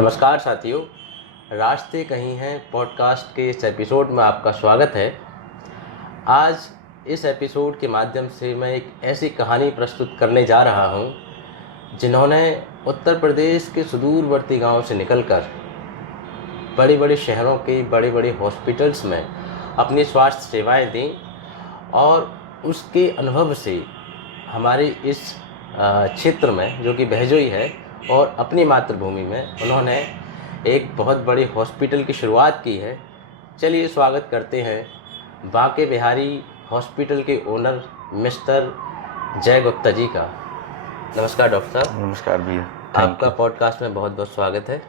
नमस्कार साथियों, रास्ते कहीं हैं पॉडकास्ट के इस एपिसोड में आपका स्वागत है। आज इस एपिसोड के माध्यम से मैं एक ऐसी कहानी प्रस्तुत करने जा रहा हूं जिन्होंने उत्तर प्रदेश के सुदूरवर्ती गांव से निकलकर बड़े बड़े शहरों के बड़े बड़े हॉस्पिटल्स में अपनी स्वास्थ्य सेवाएं दी और उसके अनुभव से हमारे इस क्षेत्र में जो कि बहजोई है और अपनी मातृभूमि में उन्होंने एक बहुत बड़े हॉस्पिटल की शुरुआत की है। चलिए स्वागत करते हैं बांके बिहारी हॉस्पिटल के ओनर मिस्टर जय गुप्ता जी का। नमस्कार डॉक्टर साहब। नमस्कार भैया, आपका पॉडकास्ट में बहुत बहुत स्वागत है।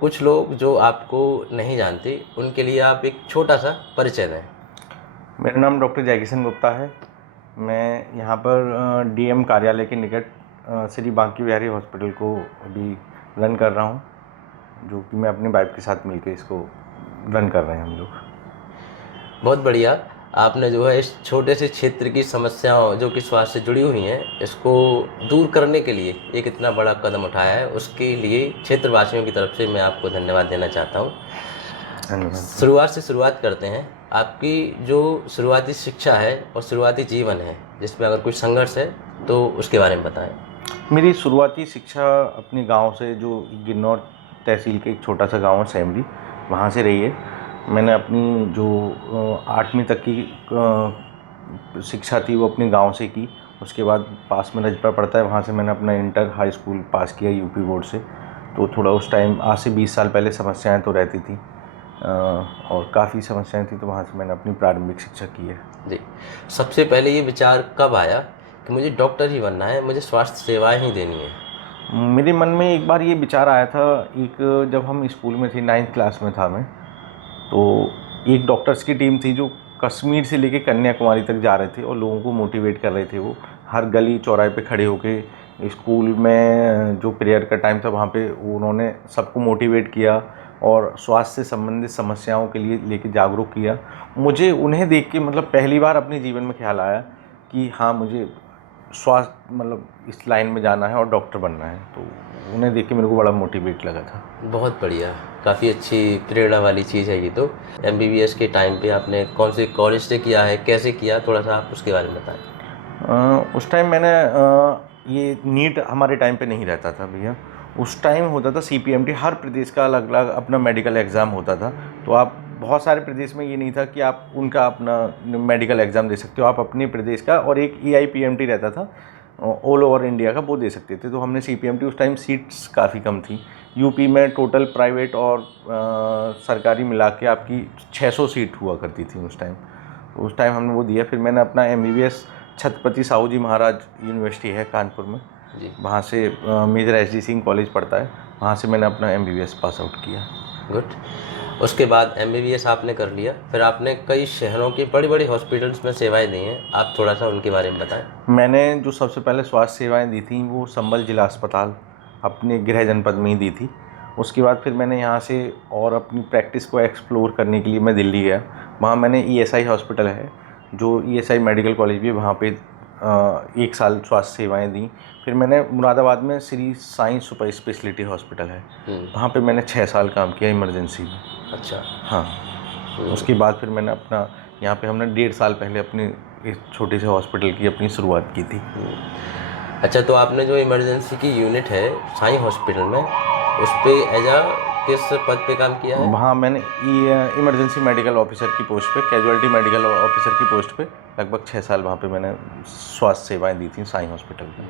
कुछ लोग जो आपको नहीं जानते उनके लिए आप एक छोटा सा परिचय दें। मेरा नाम डॉक्टर जय किशन गुप्ता है। मैं यहाँ पर डीएम कार्यालय के निकट श्री बांके बिहारी हॉस्पिटल को अभी रन कर रहा हूँ, जो कि मैं अपनी वाइफ के साथ मिलकर इसको रन कर रहे हैं हम लोग। बहुत बढ़िया। आपने जो है इस छोटे से क्षेत्र की समस्याओं जो कि स्वास्थ्य से जुड़ी हुई हैं इसको दूर करने के लिए एक इतना बड़ा कदम उठाया है, उसके लिए क्षेत्रवासियों की तरफ से मैं आपको धन्यवाद देना चाहता हूँ। धन्यवाद। शुरुआत करते हैं। आपकी जो शुरुआती शिक्षा है और शुरुआती जीवन है जिसमें अगर कुछ संघर्ष है तो उसके बारे में बताएं। मेरी शुरुआती शिक्षा अपने गांव से, जो गिन्नौर तहसील के एक छोटा सा गांव है सेमरी, वहाँ से रही है। मैंने अपनी जो 8वीं तक की शिक्षा थी वो अपने गांव से की। उसके बाद पास में रजपा पड़ता है, वहाँ से मैंने अपना इंटर हाई स्कूल पास किया यूपी बोर्ड से। तो थोड़ा उस टाइम आज से 20 साल पहले समस्याएं तो रहती थी और काफ़ी समस्याएं थी, तो वहाँ से मैंने अपनी प्रारंभिक शिक्षा की है। जी, सबसे पहले ये विचार कब आया कि मुझे डॉक्टर ही बनना है, मुझे स्वास्थ्य सेवाएं ही देनी है? मेरे मन में एक बार ये विचार आया था, जब हम स्कूल में थे, 9th क्लास में था मैं, तो एक डॉक्टर्स की टीम थी जो कश्मीर से लेके कन्याकुमारी तक जा रहे थे और लोगों को मोटिवेट कर रहे थे। वो हर गली चौराहे पे खड़े होके स्कूल में जो प्रेयर का टाइम था वहाँ पे उन्होंने सबको मोटिवेट किया और स्वास्थ्य से संबंधित समस्याओं के लिए लेके जागरूक किया। मुझे उन्हें देख के पहली बार अपने जीवन में ख्याल आया कि हाँ, मुझे स्वास्थ्य इस लाइन में जाना है और डॉक्टर बनना है। तो उन्हें देख के मेरे को बड़ा मोटिवेट लगा था। बहुत बढ़िया, काफ़ी अच्छी प्रेरणा वाली चीज़ है ये तो। MBBS के टाइम पे आपने कौन से कॉलेज से किया है, कैसे किया, थोड़ा सा आप उसके बारे में बताएं। उस टाइम मैंने ये नीट हमारे टाइम पे नहीं रहता था भैया। उस टाइम होता था CPMT, हर प्रदेश का अलग अलग अपना मेडिकल एग्ज़ाम होता था। तो आप बहुत सारे प्रदेश में ये नहीं था कि आप उनका अपना मेडिकल एग्ज़ाम दे सकते हो, आप अपने प्रदेश का, और एक EIPMT रहता था ऑल ओवर इंडिया का, वो दे सकते थे। तो हमने CPMT, उस टाइम सीट्स काफ़ी कम थी। यूपी में टोटल प्राइवेट और सरकारी मिला के आपकी 600 सीट हुआ करती थी उस टाइम। उस टाइम हमने वो दिया। फिर मैंने अपना MBBS छत्रपति साहू जी महाराज यूनिवर्सिटी है कानपुर में जी, वहाँ से मेजर SD सिंह कॉलेज पढ़ता है, वहाँ से मैंने अपना MBBS पास आउट किया। गुड। उसके बाद MBBS आपने कर लिया, फिर आपने कई शहरों के बड़ी बड़ी हॉस्पिटल्स में सेवाएं दी हैं, आप थोड़ा सा उनके बारे में बताएं। मैंने जो सबसे पहले स्वास्थ्य सेवाएं दी थी वो संबल जिला अस्पताल अपने गृह जनपद में ही दी थी। उसके बाद फिर मैंने यहाँ से और अपनी प्रैक्टिस को एक्सप्लोर करने के लिए मैं दिल्ली गया। वहाँ मैंने ESI हॉस्पिटल है, जो ESI मेडिकल कॉलेज भी है, वहाँ पे 1 साल स्वास्थ्य सेवाएं दी। फिर मैंने मुरादाबाद में Shri Sai super speciality hospital है, वहाँ पे मैंने 6 साल काम किया इमरजेंसी में। अच्छा। हाँ। उसके बाद फिर मैंने अपना यहाँ पे हमने 1.5 साल पहले अपनी एक छोटे से हॉस्पिटल की अपनी शुरुआत की थी। अच्छा, तो आपने जो इमरजेंसी की यूनिट है साईं हॉस्पिटल में, उस पर एज आ किस पद पे काम किया है? वहाँ मैंने इमरजेंसी मेडिकल ऑफिसर की पोस्ट पे, कैजुअलिटी मेडिकल ऑफिसर की पोस्ट पे लगभग 6 साल वहाँ पे मैंने स्वास्थ्य सेवाएं दी थी साईं हॉस्पिटल में।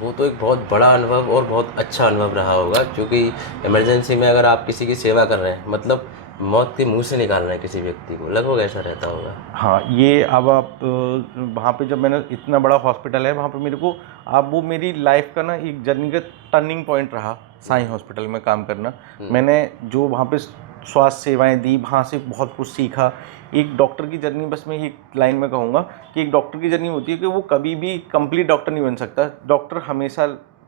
वो तो एक बहुत बड़ा अनुभव और बहुत अच्छा अनुभव रहा होगा, क्योंकि इमरजेंसी में अगर आप किसी की सेवा कर रहे हैं मतलब मौत के मुंह से निकाल रहे हैं किसी व्यक्ति को, लगभग ऐसा रहता होगा। हाँ, ये अब आप वहाँ पे जब मैंने, इतना बड़ा हॉस्पिटल है वहाँ पे मेरे को, अब वो मेरी लाइफ का ना एक जर्नी का टर्निंग पॉइंट रहा साईं हॉस्पिटल में काम करना। मैंने जो वहाँ पे स्वास्थ्य सेवाएं दी, वहाँ से बहुत कुछ सीखा। एक डॉक्टर की जर्नी, बस मैं एक लाइन में कहूँगा कि एक डॉक्टर की जर्नी होती है कि वो कभी भी कंप्लीट डॉक्टर नहीं बन सकता। डॉक्टर हमेशा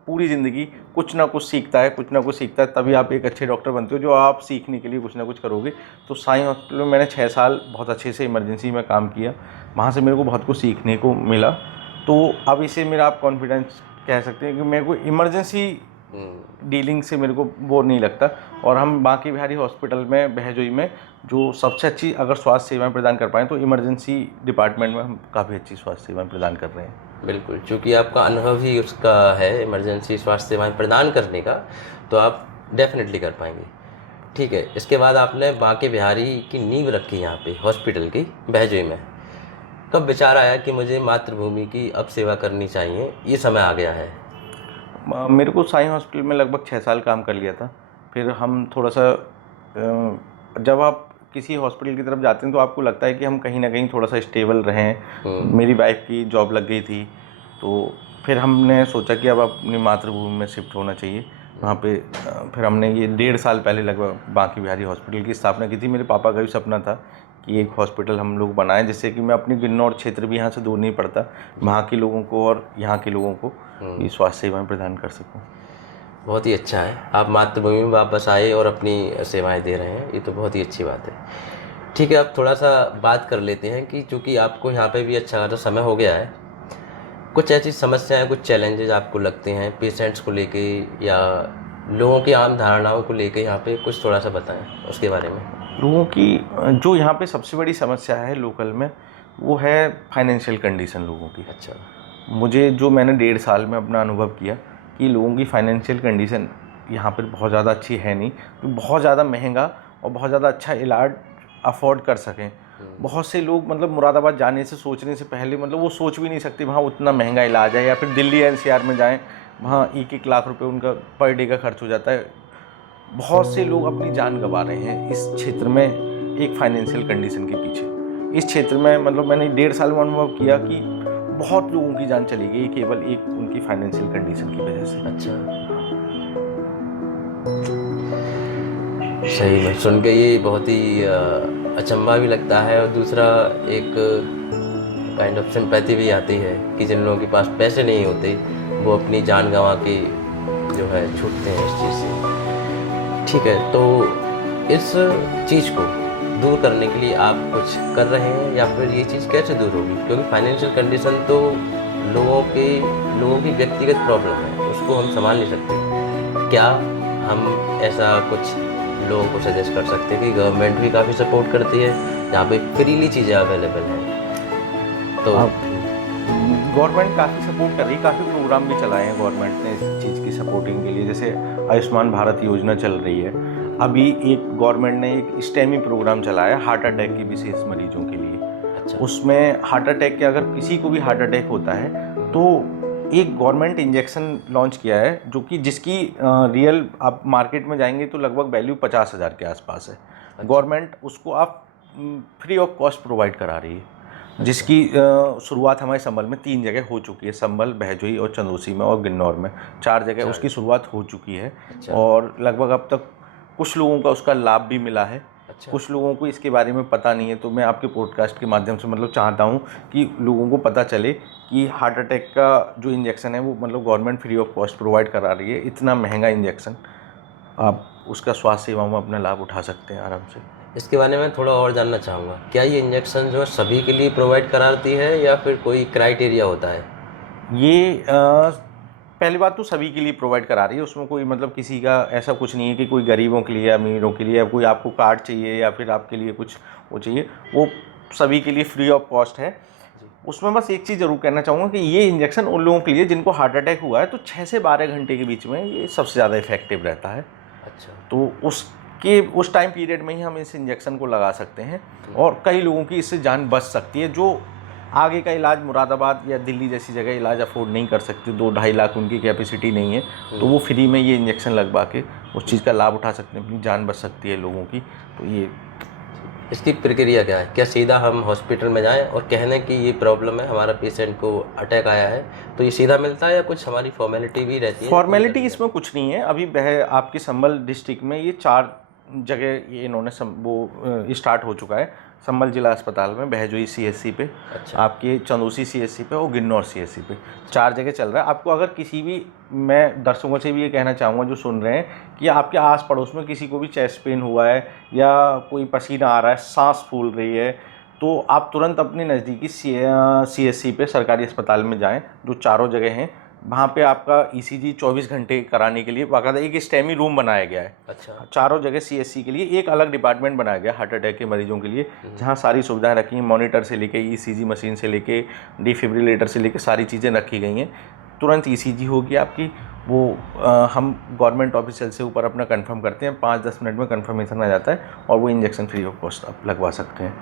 पूरी ज़िंदगी कुछ ना कुछ सीखता है, तभी आप एक अच्छे डॉक्टर बनते हो, जो आप सीखने के लिए कुछ ना कुछ करोगे। तो साईं हॉस्पिटल में मैंने 6 साल बहुत अच्छे से इमरजेंसी में काम किया, वहाँ से मेरे को बहुत कुछ सीखने को मिला। तो अब इसे मेरा आप कॉन्फिडेंस कह सकते हैं कि मेरे को इमरजेंसी डीलिंग से मेरे को वो नहीं लगता। और हम बांके बिहारी हॉस्पिटल में बहजोई में जो सबसे अच्छी अगर स्वास्थ्य सेवाएं प्रदान कर पाएँ तो इमरजेंसी डिपार्टमेंट में हम काफ़ी अच्छी स्वास्थ्य सेवाएं प्रदान कर रहे हैं। बिल्कुल, चूँकि आपका अनुभव ही उसका है इमरजेंसी स्वास्थ्य सेवाएं प्रदान करने का, तो आप डेफिनेटली कर पाएंगे। ठीक है, इसके बाद आपने बांके बिहारी की नींव रखी यहाँ पे हॉस्पिटल की बहजोई में। कब विचार आया कि मुझे मातृभूमि की अब सेवा करनी चाहिए, ये समय आ गया है? मेरे को साई हॉस्पिटल में लगभग 6 साल काम कर लिया था। फिर हम थोड़ा सा जब आप किसी हॉस्पिटल की तरफ जाते हैं तो आपको लगता है कि हम कहीं ना कहीं थोड़ा सा स्टेबल रहें। मेरी वाइफ की जॉब लग गई थी, तो फिर हमने सोचा कि अब अपनी मातृभूमि में शिफ्ट होना चाहिए। वहाँ पे फिर हमने ये 1.5 साल पहले लगभग बांके बिहारी हॉस्पिटल की स्थापना की थी। मेरे पापा का भी सपना था कि एक हॉस्पिटल हम लोग बनाएं, जिससे कि मैं अपनी किन्नौर क्षेत्र भी यहाँ से दूर नहीं पड़ता, वहाँ के लोगों को और यहाँ के लोगों को ये स्वास्थ्य सेवाएं प्रदान कर सकूँ। बहुत ही अच्छा है, आप मातृभूमि में वापस आए और अपनी सेवाएं दे रहे हैं, ये तो बहुत ही अच्छी बात है। ठीक है, अब थोड़ा सा बात कर लेते हैं कि चूँकि आपको यहाँ पे भी अच्छा खासा समय हो गया है, कुछ ऐसी समस्याएं, कुछ चैलेंजेस आपको लगते हैं पेशेंट्स को लेके या लोगों की आम धारणाओं को लेके, यहाँ पे कुछ थोड़ा सा बताएं उसके बारे में। लोगों की जो यहाँ पे सबसे बड़ी समस्या है लोकल में, वो है फाइनेंशियल कंडीशन लोगों की। अच्छा। मुझे जो मैंने 1.5 साल में अपना अनुभव किया कि लोगों की फाइनेंशियल कंडीशन यहाँ पर बहुत ज़्यादा अच्छी है नहीं, तो बहुत ज़्यादा महंगा और बहुत ज़्यादा अच्छा इलाज अफोर्ड कर सकें। बहुत से लोग मतलब मुरादाबाद जाने से सोचने से पहले मतलब वो सोच भी नहीं सकते वहाँ उतना महंगा इलाज है, या फिर दिल्ली एनसीआर में जाएं, वहाँ 1-1 लाख रुपए उनका पर डे का खर्च हो जाता है। बहुत से लोग अपनी जान गंवा रहे हैं इस क्षेत्र में एक फाइनेंशियल कंडीशन के पीछे। इस क्षेत्र में मतलब मैंने 1.5 साल में अनुभव किया कि बहुत लोगों की जान चली गई केवल एक उनकी फाइनेंशियल कंडीशन की वजह से। अच्छा, सही में सुन के ये बहुत ही अचंभा भी लगता है, और दूसरा एक काइंड ऑफ सिंपैथी भी आती है कि जिन लोगों के पास पैसे नहीं होते वो अपनी जान गंवा के जो है छूटते हैं इस चीज़ से। ठीक है, तो इस चीज़ को दूर करने के लिए आप कुछ कर रहे हैं, या फिर ये चीज़ कैसे दूर होगी? क्योंकि फाइनेंशियल कंडीशन तो लोगों की व्यक्तिगत प्रॉब्लम है, उसको हम संभाल नहीं सकते। क्या हम ऐसा कुछ लोगों को सजेस्ट कर सकते हैं कि गवर्नमेंट भी काफ़ी सपोर्ट करती है, जहाँ पे फ्रीली चीज़ें अवेलेबल हैं? तो गवर्नमेंट काफ़ी सपोर्ट कर रही है, काफ़ी प्रोग्राम भी चलाए हैं गवर्नमेंट ने इस चीज़ की सपोर्टिंग के लिए। जैसे आयुष्मान भारत योजना चल रही है, अभी एक गवर्नमेंट ने एक स्टेमी प्रोग्राम चलाया हार्ट अटैक के विशेष मरीजों के लिए। अच्छा। उसमें हार्ट अटैक के अगर किसी को भी हार्ट अटैक होता है तो एक गवर्नमेंट इंजेक्शन लॉन्च किया है, जो कि जिसकी रियल आप मार्केट में जाएंगे तो लगभग वैल्यू 50,000 के आसपास है। गवर्नमेंट उसको आप फ्री ऑफ कॉस्ट प्रोवाइड करा रही है, जिसकी शुरुआत हमारे संभल में 3 जगह हो चुकी है। संभल, बहजोई और चंदौसी में और गिन्नौर में 4 जगह उसकी शुरुआत हो चुकी है। अच्छा। और लगभग अब तक कुछ लोगों का उसका लाभ भी मिला है। अच्छा। कुछ लोगों को इसके बारे में पता नहीं है, तो मैं आपके पॉडकास्ट के माध्यम से मतलब चाहता हूँ कि लोगों को पता चले कि हार्ट अटैक का जो इंजेक्शन है वो मतलब government free of cost provide करा रही है। इतना महंगा इंजेक्शन, आप उसका स्वास्थ्य सेवाओं में अपना लाभ उठा सकते हैं आराम से। इसके बारे में थोड़ा और जानना चाहूँगा, क्या ये इंजेक्शन जो है सभी के लिए प्रोवाइड कराती है या फिर कोई क्राइटेरिया होता है? ये पहली बात तो सभी के लिए प्रोवाइड करा रही है, उसमें कोई मतलब किसी का ऐसा कुछ नहीं है कि कोई गरीबों के लिए, अमीरों के लिए, या कोई आपको कार्ड चाहिए या फिर आपके लिए कुछ वो चाहिए, वो सभी के लिए फ्री ऑफ कॉस्ट है। उसमें बस एक चीज़ ज़रूर कहना चाहूँगा कि ये इंजेक्शन उन लोगों के लिए जिनको हार्ट अटैक हुआ है तो 6 से 12 घंटे के बीच में ये सबसे ज़्यादा इफेक्टिव रहता है। अच्छा। तो उस टाइम पीरियड में ही हम इस इंजेक्शन को लगा सकते हैं और कई लोगों की इससे जान बच सकती है, जो आगे का इलाज मुरादाबाद या दिल्ली जैसी जगह इलाज अफोर्ड नहीं कर सकते, 2-2.5 लाख उनकी कैपेसिटी नहीं है, तो वो फ्री में ये इंजेक्शन लगवा के उस चीज़ का लाभ उठा सकते हैं, अपनी जान बच सकती है लोगों की। तो ये इसकी प्रक्रिया क्या है? क्या सीधा हम हॉस्पिटल में जाएं और कहने कि ये प्रॉब्लम है, हमारा पेशेंट को अटैक आया है, तो ये सीधा मिलता है या कुछ हमारी फॉर्मेलिटी भी रहती है? फॉर्मेलिटी इसमें कुछ नहीं है। अभी आपके संभल डिस्ट्रिक्ट में ये 4 जगह ये इन्होंने स्टार्ट हो चुका है। संभल जिला अस्पताल में, बहजोई सीएससी पे, अच्छा। आपके चंदौसी सीएससी पे और गिन्नौर सीएससी पे 4 जगह चल रहा है। आपको अगर किसी भी, मैं दर्शकों से भी ये कहना चाहूँगा जो सुन रहे हैं, कि आपके आस पड़ोस में किसी को भी चेस्ट पेन हुआ है या कोई पसीना आ रहा है, सांस फूल रही है, तो आप तुरंत अपने नज़दीकी सीएससी पे सरकारी अस्पताल में जाएं, जो चारों जगह हैं। वहाँ पे आपका ईसीजी 24 घंटे कराने के लिए बाकायदा एक स्टेमी रूम बनाया गया है। अच्छा। चारों जगह सीएससी के लिए एक अलग डिपार्टमेंट बनाया गया हार्ट अटैक के मरीजों के लिए, जहाँ सारी सुविधाएं रखी हैं, मॉनिटर से लेके ईसीजी मशीन से लेके डिफिब्रिलेटर से लेके सारी चीज़ें रखी गई हैं। तुरंत ईसीजी होगी आपकी, वो हम गवर्नमेंट ऑफिशियल से ऊपर अपना कंफर्म करते हैं, 5-10 मिनट में कंफर्मेशन आ जाता है और वो इंजेक्शन फ्री ऑफ कॉस्ट आप लगवा सकते हैं।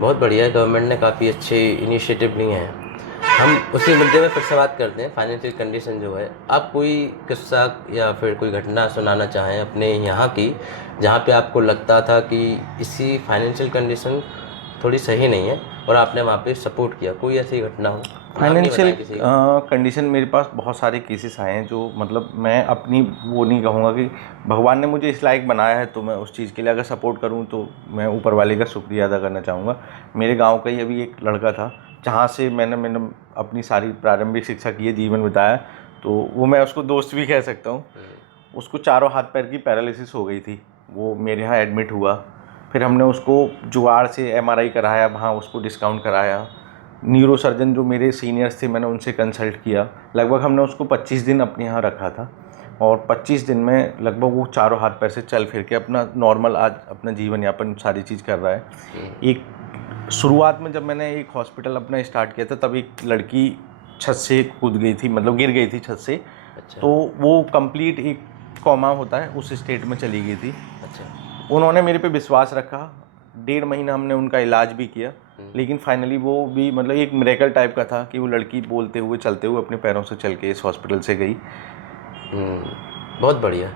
बहुत बढ़िया है, गवर्नमेंट ने काफ़ी अच्छे इनिशिएटिव लिए हैं। हम उसी मुद्दे में फिर से बात करते हैं, फाइनेंशियल कंडीशन जो है। आप कोई किस्सा या फिर कोई घटना सुनाना चाहें अपने यहाँ की, जहाँ पे आपको लगता था कि इसी फाइनेंशियल कंडीशन थोड़ी सही नहीं है और आपने वहाँ पे सपोर्ट किया, कोई ऐसी घटना हो? फाइनेंशियल कंडीशन मेरे पास बहुत सारे केसेस आए हैं जो मतलब मैं अपनी वो नहीं कहूँगा कि भगवान ने मुझे इस लायक बनाया है तो मैं उस चीज़ के लिए अगर सपोर्ट करूँ तो मैं ऊपर वाले का शुक्रिया अदा करना चाहूँगा। मेरे गांव का ही अभी एक लड़का था जहाँ से मैंने अपनी सारी प्रारंभिक शिक्षा की है, जीवन बिताया, तो वो मैं उसको दोस्त भी कह सकता हूँ। उसको चारों हाथ पैर की पैरालिसिस हो गई थी, वो मेरे यहाँ एडमिट हुआ। फिर हमने उसको जुगाड़ से एमआरआई कराया, वहाँ उसको डिस्काउंट कराया। न्यूरो सर्जन जो मेरे सीनियर्स थे मैंने उनसे कंसल्ट किया। लगभग हमने उसको 25 दिन अपने यहाँ रखा था और 25 दिन में लगभग वो चारों हाथ पैर से चल फिर के अपना नॉर्मल आज अपना जीवन यापन सारी चीज़ कर रहा है। एक शुरुआत में जब मैंने एक हॉस्पिटल अपना स्टार्ट किया था तब एक लड़की छत से कूद गई थी, मतलब गिर गई थी छत से। अच्छा। तो वो कंप्लीट एक कॉमा होता है उस स्टेट में चली गई थी। अच्छा। उन्होंने मेरे पे विश्वास रखा, 1.5 महीना हमने उनका इलाज भी किया, लेकिन फाइनली वो भी मतलब एक मिरेकल टाइप का था कि वो लड़की बोलते हुए चलते हुए अपने पैरों से चल के इस हॉस्पिटल से गई। बहुत बढ़िया,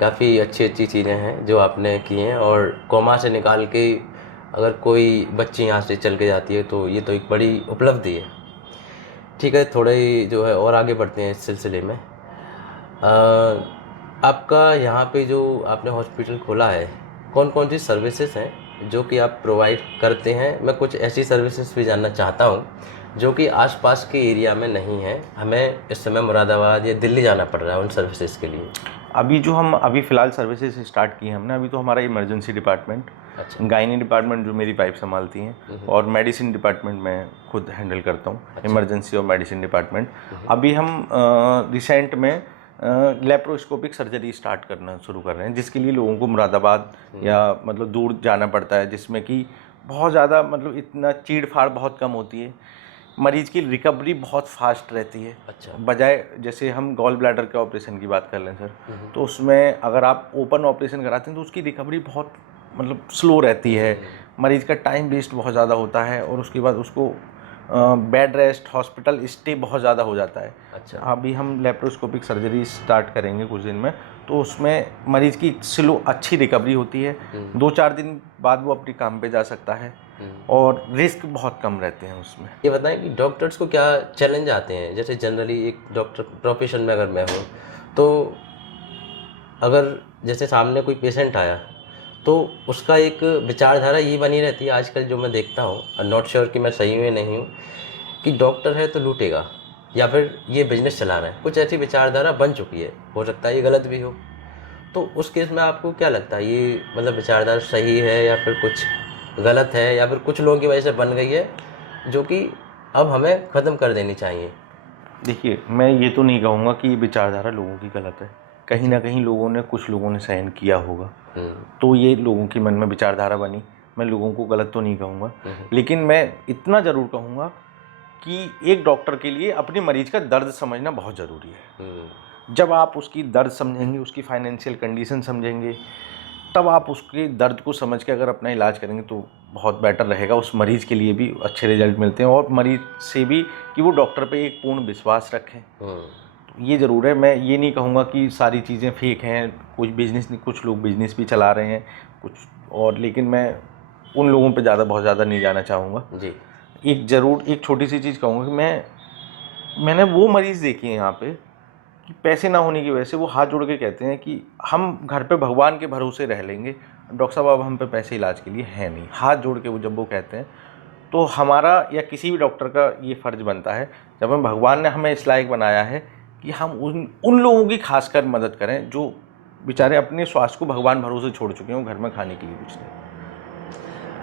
काफ़ी अच्छी चीज़ें हैं जो आपने की हैं और कोमा से निकाल के अगर कोई बच्ची यहाँ से चल के जाती है तो ये तो एक बड़ी उपलब्धि है। ठीक है, थोड़ा ही जो है और आगे बढ़ते हैं इस सिलसिले में। आपका यहाँ पे जो आपने हॉस्पिटल खोला है, कौन कौन सी सर्विसेज हैं जो कि आप प्रोवाइड करते हैं? मैं कुछ ऐसी सर्विसेज भी जानना चाहता हूँ जो कि आसपास के एरिया में नहीं है, हमें इस समय मुरादाबाद या दिल्ली जाना पड़ रहा है उन सर्विसेज के लिए। अभी जो हम अभी फ़िलहाल सर्विसेज स्टार्ट की हैं हमने, अभी तो हमारा इमरजेंसी डिपार्टमेंट, अच्छा। गायनी डिपार्टमेंट जो मेरी वाइफ संभालती हैं, और मेडिसिन डिपार्टमेंट मैं खुद हैंडल करता हूँ। अच्छा। इमरजेंसी और मेडिसिन डिपार्टमेंट। अभी हम रिसेंट में लेप्रोस्कोपिक सर्जरी स्टार्ट करना शुरू कर रहे हैं, जिसके लिए लोगों को मुरादाबाद या मतलब दूर जाना पड़ता है, जिसमें कि बहुत ज़्यादा मतलब इतना चीड़ फाड़ बहुत कम होती है, मरीज़ की रिकवरी बहुत फास्ट रहती है। अच्छा। बजाय जैसे हम गॉल ब्लैडर के ऑपरेशन की बात कर लें सर, तो उसमें अगर आप ओपन ऑपरेशन कराते हैं तो उसकी रिकवरी बहुत मतलब स्लो रहती है, मरीज़ का टाइम वेस्ट बहुत ज़्यादा होता है और उसके बाद उसको बेड रेस्ट हॉस्पिटल स्टे बहुत ज़्यादा हो जाता है। अच्छा। अभी हम लेप्रोस्कोपिक सर्जरी स्टार्ट करेंगे कुछ दिन में, तो उसमें मरीज़ की स्लो अच्छी रिकवरी होती है, 2-4 दिन बाद वो अपने काम पे जा सकता है और रिस्क बहुत कम रहते हैं उसमें। ये बताएं कि डॉक्टर्स को क्या चैलेंज आते हैं? जैसे जनरली एक डॉक्टर प्रोफेशन में अगर मैं हूँ तो अगर जैसे सामने कोई पेशेंट आया तो उसका एक विचारधारा ये बनी रहती है आजकल जो मैं देखता हूँ, नॉट श्योर कि मैं सही में नहीं हूँ, कि डॉक्टर है तो लूटेगा या फिर ये बिजनेस चला रहा है। कुछ ऐसी विचारधारा बन चुकी है, हो सकता है ये गलत भी हो। तो उस केस में आपको क्या लगता है, ये मतलब विचारधारा सही है या फिर कुछ गलत है, या फिर कुछ लोगों की वजह से बन गई है जो कि अब हमें ख़त्म कर देनी चाहिए? देखिए, मैं ये तो नहीं कहूँगा कि ये विचारधारा लोगों की गलत है, कहीं ना कहीं लोगों ने कुछ लोगों ने सहन किया होगा तो ये लोगों के मन में विचारधारा बनी। मैं लोगों को गलत तो नहीं कहूँगा, लेकिन मैं इतना ज़रूर कहूँगा कि एक डॉक्टर के लिए अपने मरीज़ का दर्द समझना बहुत ज़रूरी है। जब आप उसकी दर्द समझेंगे, उसकी फाइनेंशियल कंडीशन समझेंगे, तब आप उसके दर्द को समझ के अगर अपना इलाज करेंगे तो बहुत बेटर रहेगा। उस मरीज़ के लिए भी अच्छे रिजल्ट मिलते हैं और मरीज़ से भी कि वो डॉक्टर पे एक पूर्ण विश्वास रखें। तो ये ज़रूर है, मैं ये नहीं कहूँगा कि सारी चीज़ें फेक हैं, कुछ बिजनेस नहीं, कुछ लोग बिजनेस भी चला रहे हैं कुछ और, लेकिन मैं उन लोगों पे बहुत ज़्यादा नहीं जाना चाहूँगा जी। एक छोटी सी चीज़ कहूँगा कि मैंने वो मरीज़ देखे हैं यहाँ पे कि पैसे ना होने की वजह से वो हाथ जोड़ के कहते हैं कि हम घर पे भगवान के भरोसे रह लेंगे, डॉक्टर साहब अब हम पे पैसे इलाज के लिए है नहीं। हाथ जोड़ के जब वो कहते हैं तो हमारा या किसी भी डॉक्टर का ये फ़र्ज़ बनता है, जब हम भगवान ने हमें इस लायक बनाया है कि हम उन लोगों की खासकर मदद करें जो बेचारे अपने स्वास्थ्य को भगवान भरोसे छोड़ चुके हैं, घर में खाने के लिए कुछ नहीं।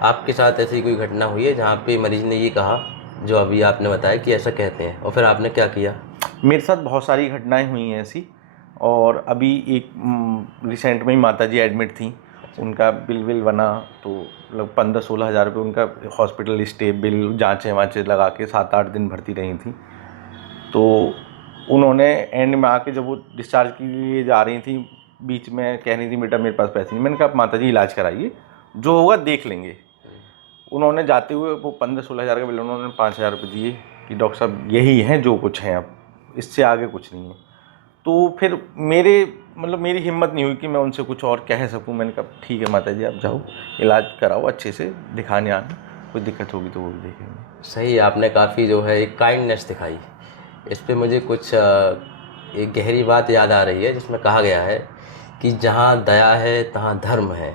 आपके साथ ऐसी कोई घटना हुई है जहाँ पे मरीज़ ने ये कहा जो अभी आपने बताया कि ऐसा कहते हैं, और फिर आपने क्या किया? मेरे साथ बहुत सारी घटनाएं हुई हैं ऐसी। और अभी एक रिसेंट में ही माता जी एडमिट थी, उनका बिल विल बना तो लगभग 15-16 हज़ार रुपये उनका हॉस्पिटल स्टे बिल, जाँचें वाँचें लगा के 7-8 दिन भर्ती रही थी। तो उन्होंने एंड में आके जब वो डिस्चार्ज के लिए जा रही थी, बीच में कह रही थी बेटा मेरे पास पैसे नहीं। मैंने कहा माता जी इलाज कराइए, जो होगा देख लेंगे। उन्होंने जाते हुए वो 15-16 हज़ार का बिल उन्होंने 5,000 रुपये दिए कि डॉक्टर साहब यही है जो कुछ है, अब इससे आगे कुछ नहीं है। तो फिर मेरी हिम्मत नहीं हुई कि मैं उनसे कुछ और कह सकूं। मैंने कहा ठीक है माता जी आप जाओ, इलाज कराओ, अच्छे से दिखाने आना, कोई दिक्कत होगी तो वो भी देखेंगे। सही, आपने काफ़ी जो है एक काइंडनेस दिखाई। इस पे मुझे कुछ एक गहरी बात याद आ रही है जिसमें कहा गया है कि जहाँ दया है तहाँ धर्म है,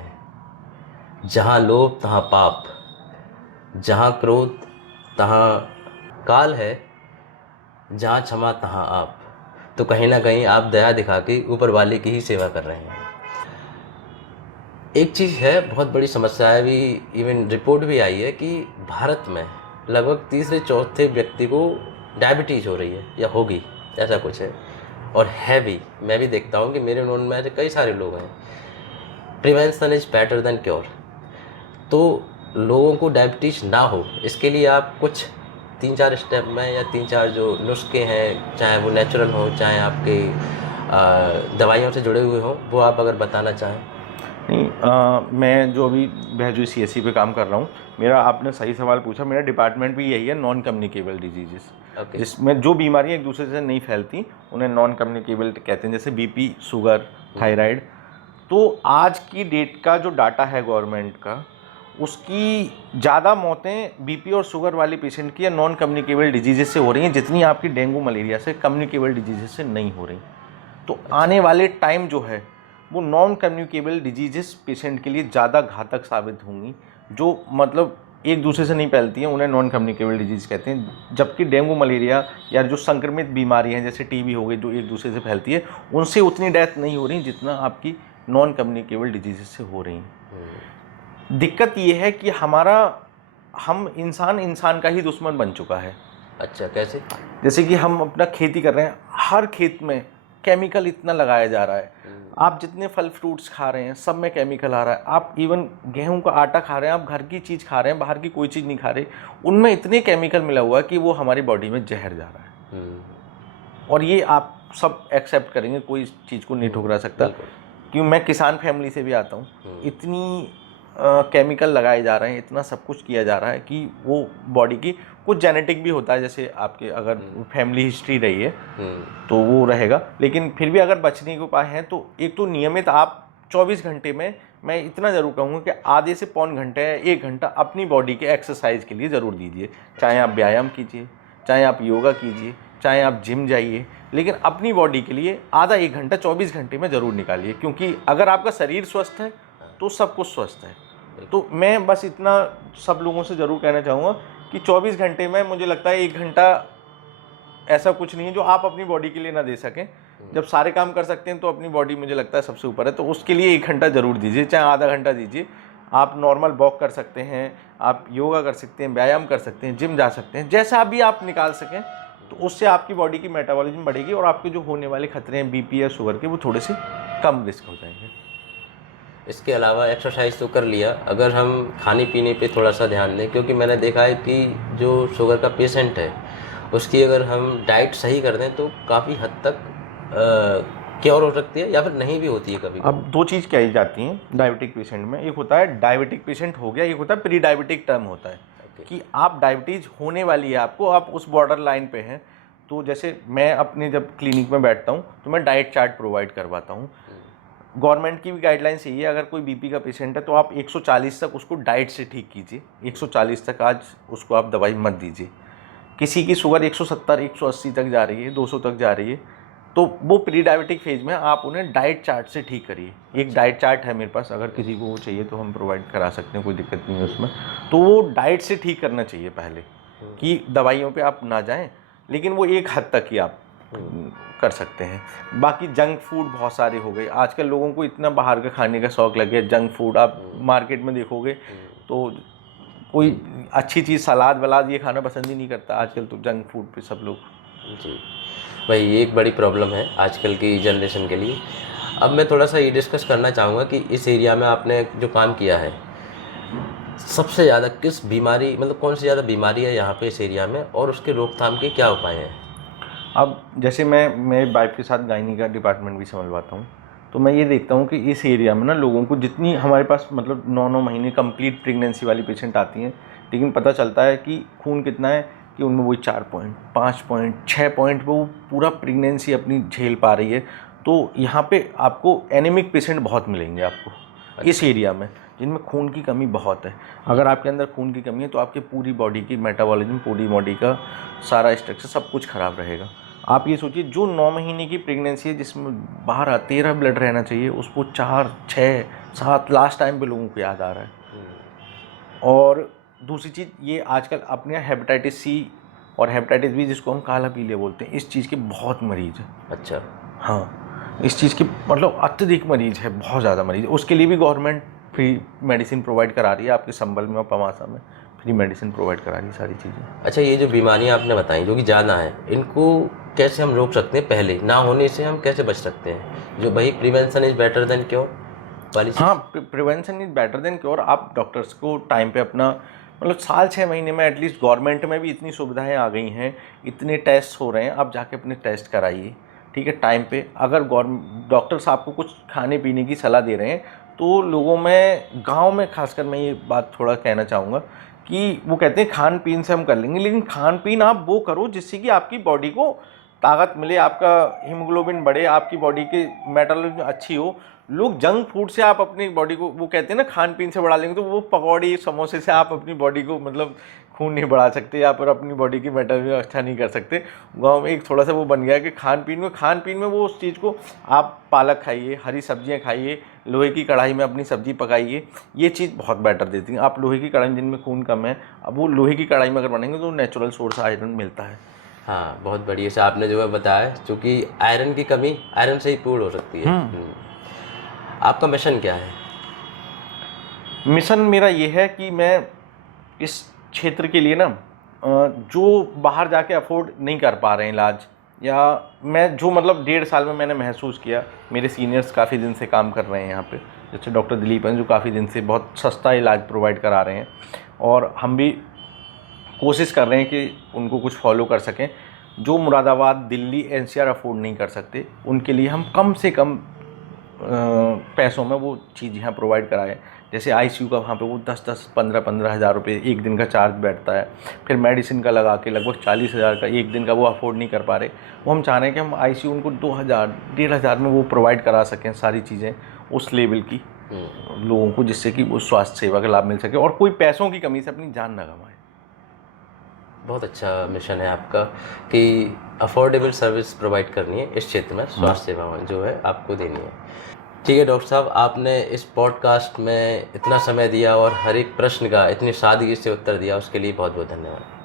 जहाँ लोभ तहाँ पाप, जहाँ क्रोध तहाँ काल है, जहाँ क्षमा तहाँ आप। तो कहीं ना कहीं आप दया दिखा के ऊपर वाले की ही सेवा कर रहे हैं। एक चीज़ है, बहुत बड़ी समस्या है, अभी इवन रिपोर्ट भी आई है कि भारत में लगभग तीसरे चौथे व्यक्ति को डायबिटीज़ हो रही है या होगी, ऐसा कुछ है। और है भी, मैं भी देखता हूँ कि मेरे नोन में ऐसे कई सारे लोग हैं। Prevention is better than cure. तो लोगों को डायबिटीज़ ना हो, इसके लिए आप कुछ 3-4 स्टेप में या 3-4 जो नुस्खे हैं, चाहे वो नेचुरल हो चाहे आपके दवाइयों से जुड़े हुए हों, वो आप अगर बताना चाहें। नहीं, मैं जो अभी भैजू CSC पे काम कर रहा हूँ, मेरा आपने सही सवाल पूछा। मेरा डिपार्टमेंट भी यही है, नॉन कम्युनिकेबल डिजीजेस, जिसमें जो बीमारियाँ एक दूसरे से नहीं फैलती उन्हें नॉन कम्युनिकेबल कहते हैं, जैसे BP, शुगर, थायराइड। तो आज की डेट का जो डाटा है गवर्नमेंट का, उसकी ज़्यादा मौतें BP और शुगर वाले पेशेंट की या नॉन कम्युनिकेबल डिजीजेस से हो रही हैं, जितनी आपकी डेंगू मलेरिया से कम्युनिकेबल डिजीजेस से नहीं हो रही। तो आने वाले टाइम जो है वो नॉन कम्युनिकेबल डिजीजेस पेशेंट के लिए ज़्यादा घातक साबित होंगी, जो मतलब एक दूसरे से नहीं फैलती हैं, उन्हें नॉन कम्युनिकेबल डिजीज़ कहते हैं। जबकि डेंगू मलेरिया या जो संक्रमित बीमारी हैं जैसे TB हो गई, जो एक दूसरे से फैलती है, उनसे उतनी डेथ नहीं हो रही जितना आपकी नॉन कम्युनिकेबल डिजीज़ से हो रही हैं। दिक्कत ये है कि हम इंसान का ही दुश्मन बन चुका है। अच्छा, कैसे? जैसे कि हम अपना खेती कर रहे हैं, हर खेत में केमिकल इतना लगाया जा रहा है। आप जितने फल फ्रूट्स खा रहे हैं सब में केमिकल आ रहा है। आप इवन गेहूं का आटा खा रहे हैं, आप घर की चीज़ खा रहे हैं, बाहर की कोई चीज़ नहीं खा रहे, उनमें इतने केमिकल मिला हुआ है कि वो हमारी बॉडी में जहर जा रहा है। और ये आप सब एक्सेप्ट करेंगे, कोई इस चीज़ को नहीं ठुकरा सकता, क्योंकि मैं किसान फैमिली से भी आता हूँ। इतनी केमिकल लगाए जा रहे हैं, इतना सब कुछ किया जा रहा है कि वो बॉडी की कुछ जेनेटिक भी होता है, जैसे आपके अगर फैमिली हिस्ट्री रही है तो वो रहेगा। लेकिन फिर भी अगर बचने के उपाय हैं तो एक तो नियमित आप 24 घंटे में, मैं इतना ज़रूर कहूँगा कि आधे से पौन घंटे या 1 घंटा अपनी बॉडी के एक्सरसाइज के लिए ज़रूर दीजिए। चाहे आप व्यायाम कीजिए, चाहे आप योगा कीजिए, चाहे आप जिम जाइए, लेकिन अपनी बॉडी के लिए आधा 1 घंटा 24 घंटे में ज़रूर निकालिए। क्योंकि अगर आपका शरीर स्वस्थ है तो सब कुछ स्वस्थ है। तो मैं बस इतना सब लोगों से ज़रूर कहना चाहूँगा कि 24 घंटे में मुझे लगता है 1 घंटा ऐसा कुछ नहीं है जो आप अपनी बॉडी के लिए ना दे सकें। जब सारे काम कर सकते हैं तो अपनी बॉडी मुझे लगता है सबसे ऊपर है, तो उसके लिए 1 घंटा ज़रूर दीजिए, चाहे आधा घंटा दीजिए। आप नॉर्मल वॉक कर सकते हैं, आप योगा कर सकते हैं, व्यायाम कर सकते हैं, जिम जा सकते हैं, जैसा भी आप निकाल सकें। तो उससे आपकी बॉडी की मेटाबॉलिज्म बढ़ेगी और आपके जो होने वाले खतरे हैं BP या शुगर के, वो थोड़े से कम रिस्क हो जाएंगे। इसके अलावा एक्सरसाइज तो कर लिया, अगर हम खाने पीने पे थोड़ा सा ध्यान दें, क्योंकि मैंने देखा है कि जो शुगर का पेशेंट है उसकी अगर हम डाइट सही कर दें तो काफ़ी हद तक क्योर हो सकती है या फिर नहीं भी होती है कभी। अब 2 चीज़ कही जाती हैं डायबिटिक पेशेंट में, एक होता है डायबिटिक पेशेंट हो गया, एक होता है प्री डायबिटिक टर्म होता है कि आप डायबिटीज़ होने वाली है आपको, आप उस बॉर्डर लाइन पे हैं। तो जैसे मैं अपने जब क्लिनिक में बैठता हूँ तो मैं डाइट चार्ट प्रोवाइड करवाता हूँ। गवर्नमेंट की भी गाइडलाइंस यही है, अगर कोई BP का पेशेंट है तो आप 140 तक उसको डाइट से ठीक कीजिए। 140 तक आज उसको आप दवाई मत दीजिए। किसी की शुगर 170, 180 तक जा रही है, 200 तक जा रही है, तो वो प्री डायबिटिक फेज में आप उन्हें डाइट चार्ट से ठीक करिए। एक डाइट चार्ट है मेरे पास, अगर किसी को वो चाहिए तो हम प्रोवाइड करा सकते हैं, कोई दिक्कत नहीं है उसमें। तो वो डाइट से ठीक करना चाहिए पहले, कि दवाइयों पे आप ना जाएं, लेकिन वो एक हद तक ही आप कर सकते हैं। बाकी जंक फूड बहुत सारे हो गए आजकल, लोगों को इतना बाहर का खाने का शौक लग गया। जंक फूड आप मार्केट में देखोगे तो कोई अच्छी चीज़ सलाद वलाद ये खाना पसंद ही नहीं करता आजकल, तो जंक फूड पे सब लोग जी, भाई ये एक बड़ी प्रॉब्लम है आजकल की जनरेशन के लिए। अब मैं थोड़ा सा ये डिस्कस करना चाहूँगा कि इस एरिया में आपने जो काम किया है, सबसे ज़्यादा किस बीमारी, मतलब कौन सी ज़्यादा बीमारी है यहाँ पे इस एरिया में, और उसके रोकथाम के क्या उपाय हैं? अब जैसे मैं मेरे वाइफ के साथ गायनी का डिपार्टमेंट भी संभलवाता हूँ, तो मैं ये देखता हूँ कि इस एरिया में ना लोगों को जितनी हमारे पास मतलब 9-9 महीने कंप्लीट प्रेगनेंसी वाली पेशेंट आती हैं, लेकिन पता चलता है कि खून कितना है कि उनमें वही 4 पॉइंट, 5 पॉइंट, 6 पॉइंट पे वो पूरा प्रेगनेंसी अपनी झेल पा रही है। तो यहाँ पे आपको एनीमिक पेशेंट बहुत मिलेंगे आपको इस एरिया में, जिनमें खून की कमी बहुत है। अगर आपके अंदर खून की कमी है तो आपके पूरी बॉडी की मेटाबॉलिज्म, पूरी बॉडी का सारा स्ट्रक्चर सब कुछ खराब रहेगा। आप ये सोचिए, जो 9 महीने की प्रेगनेंसी है जिसमें 12-13 ब्लड रहना चाहिए, उसको 4, 6, 7 लास्ट टाइम पे लोगों को याद आ रहा है। और दूसरी चीज़ ये आजकल अपने हेपेटाइटिस सी और हेपेटाइटिस बी, जिसको हम काला पीलिया बोलते हैं, इस चीज़ के बहुत मरीज हैं। अच्छा। हाँ, इस चीज़ की मतलब अत्यधिक मरीज है, बहुत ज़्यादा मरीज है। उसके लिए भी गवर्नमेंट फ्री मेडिसिन प्रोवाइड करा रही है। आपके संबल में और पवासा में फ्री मेडिसिन प्रोवाइड करा रही है सारी चीज़ें। अच्छा, ये जो बीमारियाँ आपने बताई जो कि ज़्यादा हैं, इनको कैसे हम रोक सकते हैं? पहले ना होने से हम कैसे बच सकते हैं? जो भाई prevention is better than cure वाली चीज़। हाँ, prevention is better than cure. आप डॉक्टर्स को टाइम पे अपना मतलब साल 6 महीने में एटलीस्ट, गवर्नमेंट में भी इतनी सुविधाएं आ गई हैं, इतने टेस्ट हो रहे हैं, आप जाके अपने टेस्ट कराइए, ठीक है, टाइम पे। अगर डॉक्टर्स आपको कुछ खाने पीने की सलाह दे रहे हैं, तो लोगों में, गांव में खासकर मैं ये बात थोड़ा कहना चाहूँगा कि वो कहते हैं खान पीन से हम कर लेंगे, लेकिन खान पीन आप वो करो जिससे कि आपकी बॉडी को ताकत मिले, आपका हीमोग्लोबिन बढ़े, आपकी बॉडी की मेटाबॉलिज्म अच्छी हो। लोग जंक फूड से आप अपनी बॉडी को, वो कहते हैं ना खान पीन से बढ़ा लेंगे, तो वो पकौड़ी समोसे से आप अपनी बॉडी को मतलब खून नहीं बढ़ा सकते, या फिर अपनी बॉडी की मेटाबॉलिज्म अच्छा नहीं कर सकते। गांव में एक थोड़ा सा वो बन गया कि खान पीन में वो उस चीज़ को, आप पालक खाइए, हरी सब्जियां खाइए, लोहे की कढ़ाई में अपनी सब्जी पकाइए, ये चीज़ बहुत बेटर देती है। आप लोहे की कढ़ाई में, जिनमें खून कम है, अब वो लोहे की कढ़ाई में अगर बनेंगे तो नेचुरल सोर्स आयरन मिलता है। हाँ, बहुत बढ़िया से आपने जो है बताया, क्योंकि आयरन की कमी आयरन से ही पूर्ण हो सकती है। आपका मिशन क्या है? मिशन मेरा ये है कि मैं इस क्षेत्र के लिए ना, जो बाहर जाके अफोर्ड नहीं कर पा रहे हैं इलाज, या मैं जो मतलब 1.5 साल में मैंने महसूस किया, मेरे सीनियर्स काफ़ी दिन से काम कर रहे हैं यहाँ पे, जैसे डॉक्टर दिलीप हैं जो काफ़ी दिन से बहुत सस्ता इलाज प्रोवाइड करा रहे हैं, और हम भी कोशिश कर रहे हैं कि उनको कुछ फॉलो कर सकें। जो मुरादाबाद, दिल्ली, एनसीआर अफोर्ड नहीं कर सकते, उनके लिए हम कम से कम पैसों में वो चीज़ यहाँ प्रोवाइड कराएं। जैसे आईसीयू का वहाँ पे वो 10-10, 15-15 हज़ार रुपये एक दिन का चार्ज बैठता है। फिर मेडिसिन का लगा के लगभग 40,000 का एक दिन का वो अफोर्ड नहीं कर पा रहे। वो हम चाह रहे हैं कि हम आईसीयू उनको 2,000, 1,500 में वो प्रोवाइड करा सकें सारी चीज़ें उस लेवल की लोगों को, जिससे कि वो स्वास्थ्य सेवा का लाभ मिल सके और कोई पैसों की कमी से अपनी जान ना गंवाए। बहुत अच्छा मिशन है आपका कि अफोर्डेबल सर्विस प्रोवाइड करनी है इस क्षेत्र में, स्वास्थ्य सेवा जो है आपको देनी है। ठीक है डॉक्टर साहब, आपने इस पॉडकास्ट में इतना समय दिया और हर एक प्रश्न का इतनी सादगी से उत्तर दिया, उसके लिए बहुत बहुत धन्यवाद।